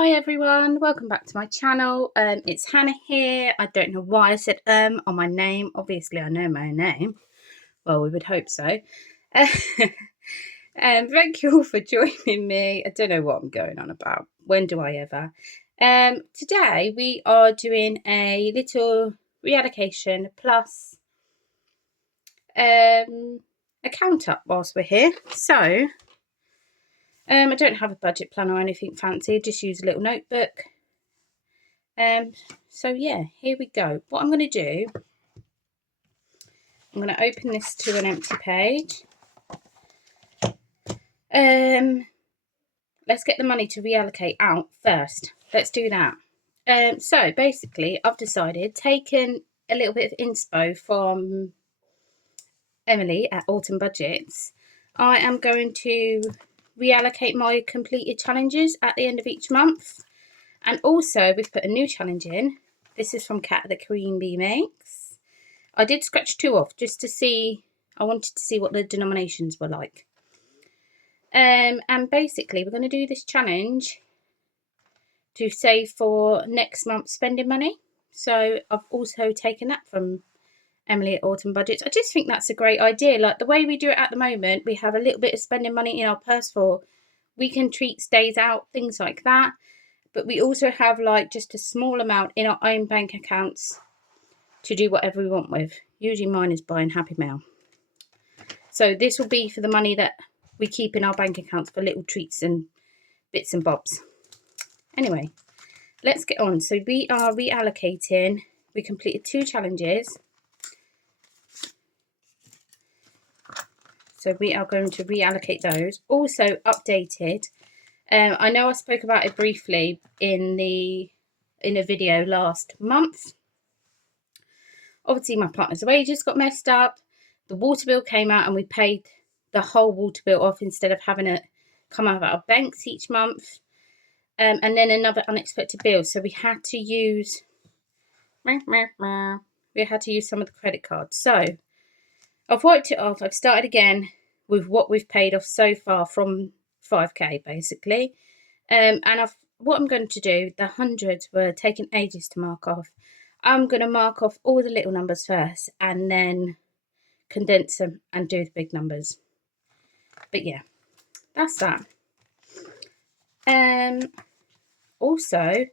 Hi everyone, welcome back to my channel. It's Hannah here. I don't know why I said on my name. Obviously I know my name. Well, we would hope so. Thank you all for joining me. I don't know what I'm going on about. When do I ever? Today we are doing a little reallocation plus a count up whilst we're here. So I don't have a budget plan or anything fancy, just use a little notebook. So yeah, here we go. What I'm going to do, I'm going to open this to an empty page. Let's get the money to reallocate out first. Let's do that. So basically, I've decided, taken a little bit of inspo from Emily at Autumn Budgets, I am going to reallocate my completed challenges at the end of each month. And also, we've put a new challenge in. This is from Kat the Queen Bee Makes. I did scratch 2 off just to see, I wanted to see what the denominations were like. And basically, we're going to do this challenge to save for next month's spending money. So I've also taken that from Emily at Autumn Budgets. I just think that's a great idea. Like the way we do it at the moment, we have a little bit of spending money in our purse for weekend treats, days out, things like that. But we also have like just a small amount in our own bank accounts to do whatever we want with. Usually mine is buying Happy Meal. So this will be for the money that we keep in our bank accounts for little treats and bits and bobs. Anyway, let's get on. So we are reallocating. We completed 2 challenges. So we are going to reallocate those. Also updated. I know I spoke about it briefly in a video last month. Obviously, my partner's wages got messed up. The water bill came out and we paid the whole water bill off instead of having it come out of our banks each month. And then another unexpected bill. So we had to use some of the credit cards. So I've wiped it off. I've started again with what we've paid off so far from 5k basically. And what I'm going to do, the hundreds were taking ages to mark off. I'm going to mark off all the little numbers first and then condense them and do the big numbers. But yeah, that's that. Also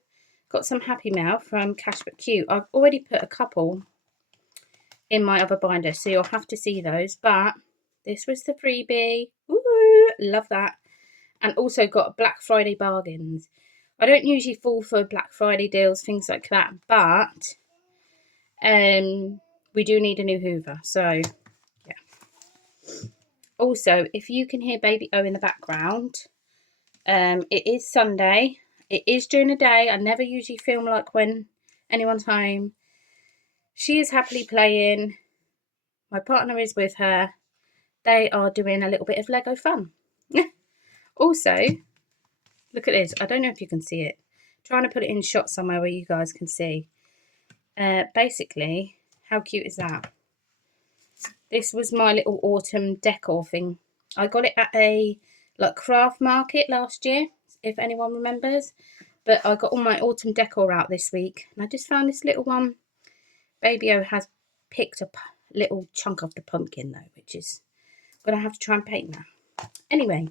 got some Happy Mail from Cash But Cute. I've already put a couple in my other binder, so you'll have to see those. But this was the freebie. Woo, love that. And also got Black Friday bargains. I don't usually fall for Black Friday deals, things like that, but we do need a new Hoover, so yeah. Also, if you can hear Baby O in the background, it is Sunday. It is during the day. I never usually film like when anyone's home. She is happily playing. My partner is with her. They are doing a little bit of Lego fun. Also, look at this. I don't know if you can see it. Trying to put it in shot somewhere where you guys can see. Basically, how cute is that? This was my little autumn decor thing. I got it at a craft market last year, if anyone remembers. But I got all my autumn decor out this week. And I just found this little one. Baby O has picked a little chunk of the pumpkin though, which is I'm going to have to try and paint that. Anyway,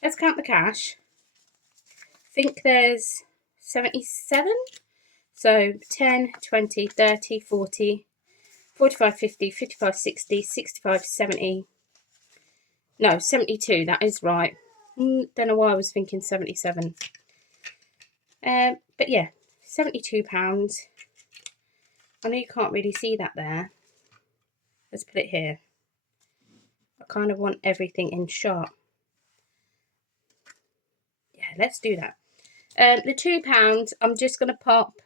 let's count the cash. I think there's 77. So 10, 20, 30, 40, 45, 50, 55, 60, 65, 70. No, 72, that is right. Don't know why I was thinking 77. But yeah, £72. I know you can't really see that there. Let's put it here. I kind of want everything in shot. Yeah, let's do that. The £2, I'm just going to pop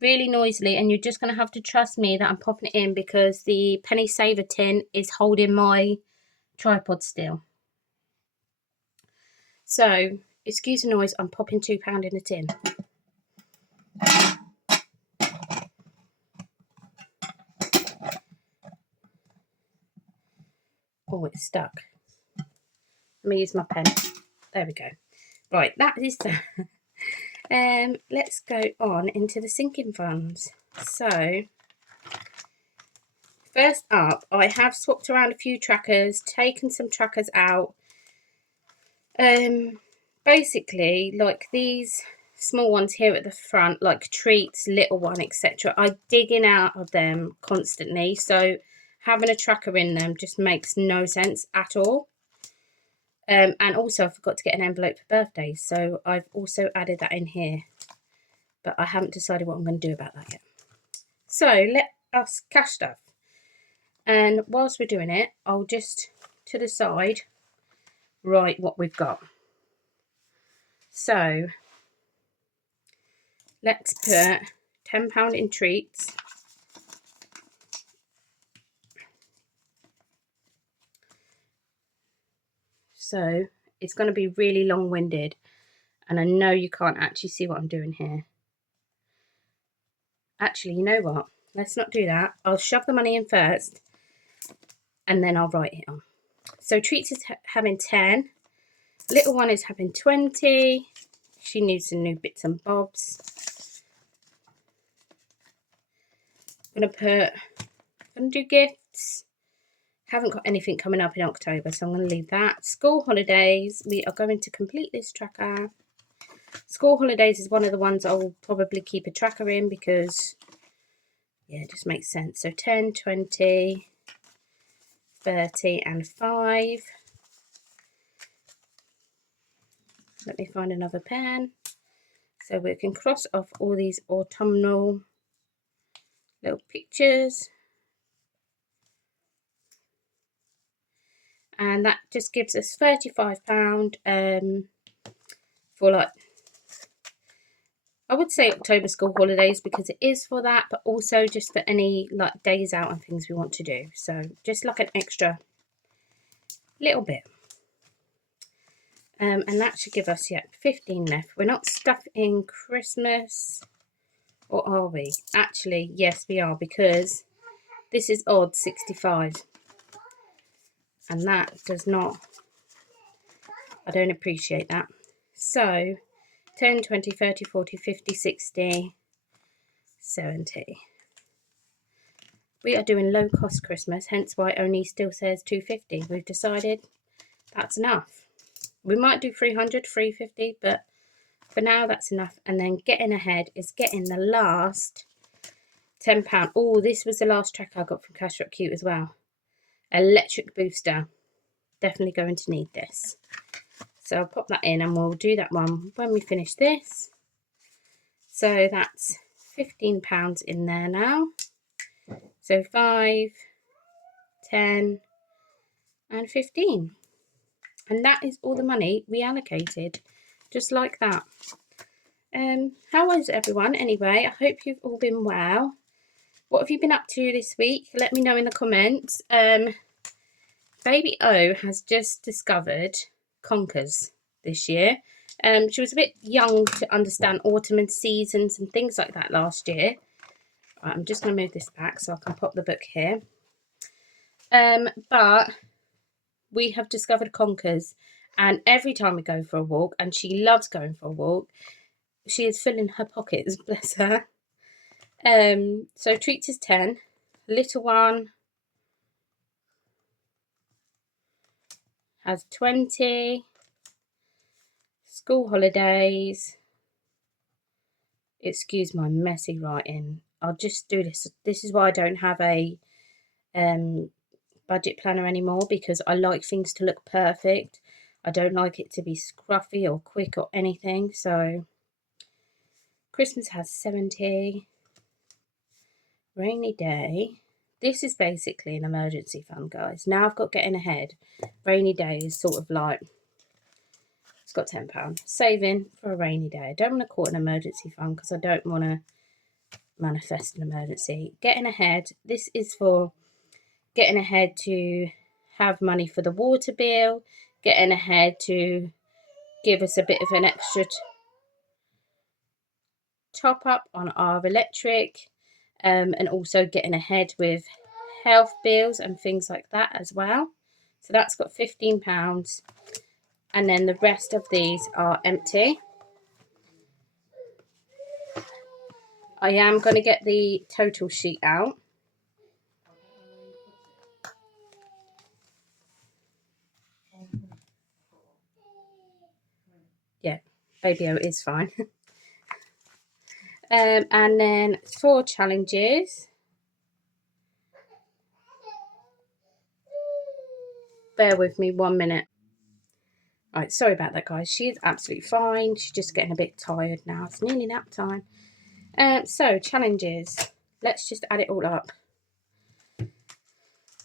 really noisily, and you're just going to have to trust me that I'm popping it in because the penny saver tin is holding my tripod still. So, excuse the noise, I'm popping £2 in the tin. Oh, it's stuck. Let me use my pen. There we go. Right, that is that. Let's go on into the sinking funds. So first up, I have swapped around a few trackers, taken some trackers out. Basically, like these small ones here at the front, like treats, little one, etc. I dig in out of them constantly, so having a tracker in them just makes no sense at all. And also I forgot to get an envelope for birthdays, so I've also added that in here, but I haven't decided what I'm going to do about that yet. So let us cash stuff, and whilst we're doing it, I'll just to the side write what we've got. So let's put £10 in treats, so it's going to be really long-winded, and I know you can't actually see what I'm doing here. Actually, you know what, let's not do that. I'll shove the money in first and then I'll write it on. So treats is having 10, little one is having 20. She needs some new bits and bobs. I'm gonna do gifts. Haven't got anything coming up in October, so I'm going to leave that. School holidays, we are going to complete this tracker. School holidays is one of the ones I'll probably keep a tracker in because, yeah, it just makes sense. So 10, 20, 30 and 5. Let me find another pen. So we can cross off all these autumnal little pictures. And that just gives us £35 for, like, I would say October school holidays because it is for that, but also just for any like days out and things we want to do. So just like an extra little bit. And that should give us, 15 left. We're not stuffing Christmas, or are we? Actually, yes, we are, because this is odd 65. And that does not, I don't appreciate that. So 10, 20, 30, 40, 50, 60, 70. We are doing low cost Christmas, hence why it only still says 250. We've decided that's enough. We might do 300, 350, but for now that's enough. And then getting ahead is getting the last £10. Oh, this was the last track I got from Cash Rock Cute as well. Electric booster. Definitely going to need this. So I'll pop that in and we'll do that one when we finish this. So that's £15 in there now. So 5, 10 and 15. And that is all the money we allocated. Just like that. How was everyone anyway? I hope you've all been well. What have you been up to this week? Let me know in the comments. Baby O has just discovered conkers this year. She was a bit young to understand autumn and seasons and things like that last year. Right, I'm just going to move this back so I can pop the book here. But we have discovered conkers, and every time we go for a walk, and she loves going for a walk, she is filling her pockets, bless her. So treats is 10, little one has 20, school holidays, excuse my messy writing, I'll just do this. This is why I don't have a budget planner anymore, because I like things to look perfect. I don't like it to be scruffy or quick or anything. So Christmas has 70, rainy day. This is basically an emergency fund, guys. Now I've got getting ahead. Rainy day is sort of like, it's got £10. Saving for a rainy day. I don't want to call it an emergency fund because I don't want to manifest an emergency. Getting ahead. This is for getting ahead to have money for the water bill. Getting ahead to give us a bit of an extra top up on our electric. And also getting ahead with health bills and things like that as well. So that's got £15. and then the rest of these are empty. I am going to get the total sheet out. Yeah, Baby O is fine. And then 4 challenges. Bear with me 1 minute. Right, sorry about that, guys. She is absolutely fine. She's just getting a bit tired now. It's nearly nap time. So, challenges. Let's just add it all up.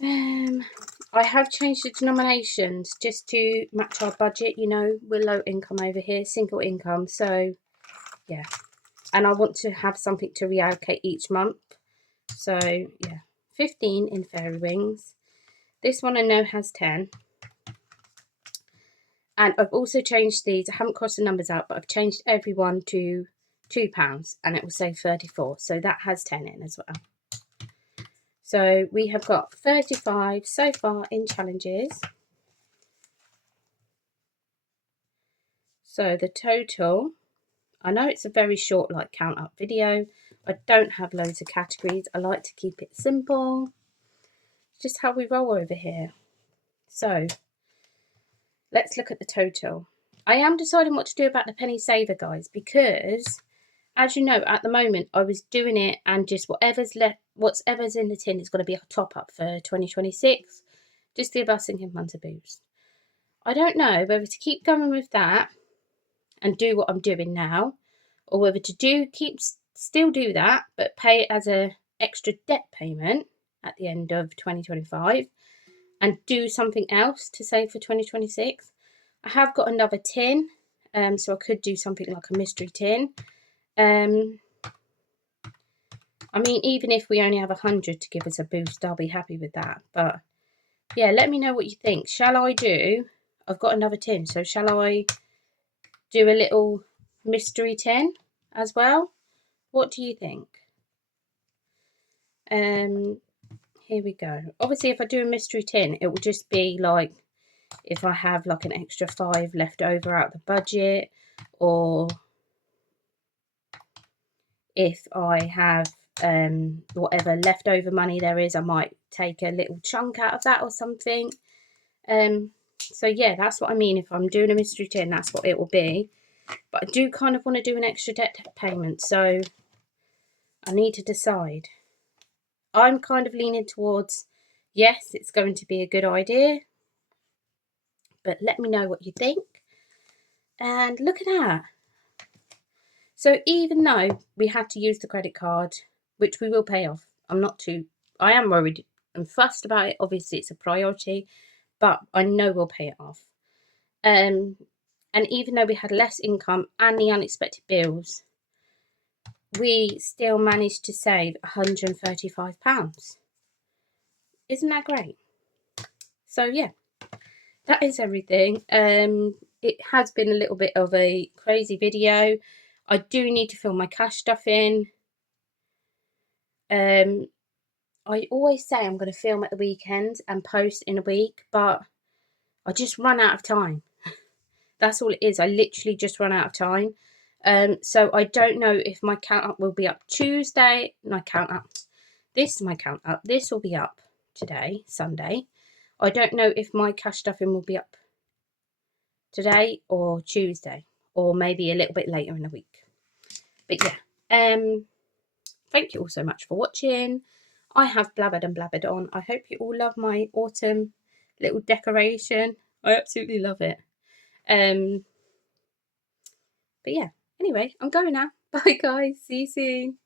I have changed the denominations just to match our budget. You know, we're low income over here, single income. So, yeah. And I want to have something to reallocate each month. So, yeah. 15 in fairy wings. This one I know has 10. And I've also changed these. I haven't crossed the numbers out, but I've changed every one to £2 and it will say 34. So that has 10 in as well. So we have got 35 so far in challenges. So the total, I know it's a very short like count up video. I don't have loads of categories. I like to keep it simple. It's just how we roll over here. So let's look at the total. I am deciding what to do about the penny saver, guys, because as you know, at the moment I was doing it and just whatever's left, whatever's in the tin is going to be a top up for 2026. Just the bus and Monster Boost. I don't know whether to keep going with that and do what I'm doing now, or whether to still do that but pay it as a extra debt payment at the end of 2025 and do something else to save for 2026. I have got another tin, so I could do something like a mystery tin. I mean, even if we only have 100 to give us a boost, I'll be happy with that. But yeah, let me know what you think. Shall I do, I've got another tin, so shall I do a little mystery tin as well? What do you think? Here we go. Obviously, if I do a mystery tin, it will just be like if I have like an extra 5 left over out of the budget, or if I have whatever leftover money there is, I might take a little chunk out of that or something. So yeah, that's what I mean. If I'm doing a mystery tin, that's what it will be. But I do kind of want to do an extra debt payment, so I need to decide. I'm kind of leaning towards yes, it's going to be a good idea, but let me know what you think. And look at that. So even though we had to use the credit card, which we will pay off, I am worried and fussed about it. Obviously, it's a priority, but I know we'll pay it off. And even though we had less income and the unexpected bills, we still managed to save £135. Isn't that great? So yeah, that is everything. It has been a little bit of a crazy video. I do need to fill my cash stuff in. I always say I'm going to film at the weekends and post in a week, but I just run out of time. That's all it is. I literally just run out of time. So I don't know if my count up will be up Tuesday. My count up. This is my count up. This will be up today, Sunday. I don't know if my cash stuffing will be up today or Tuesday, or maybe a little bit later in the week. But yeah, thank you all so much for watching. I have blabbered and blabbered on. I hope you all love my autumn little decoration. I absolutely love it. But yeah, anyway, I'm going now. Bye guys, see you soon.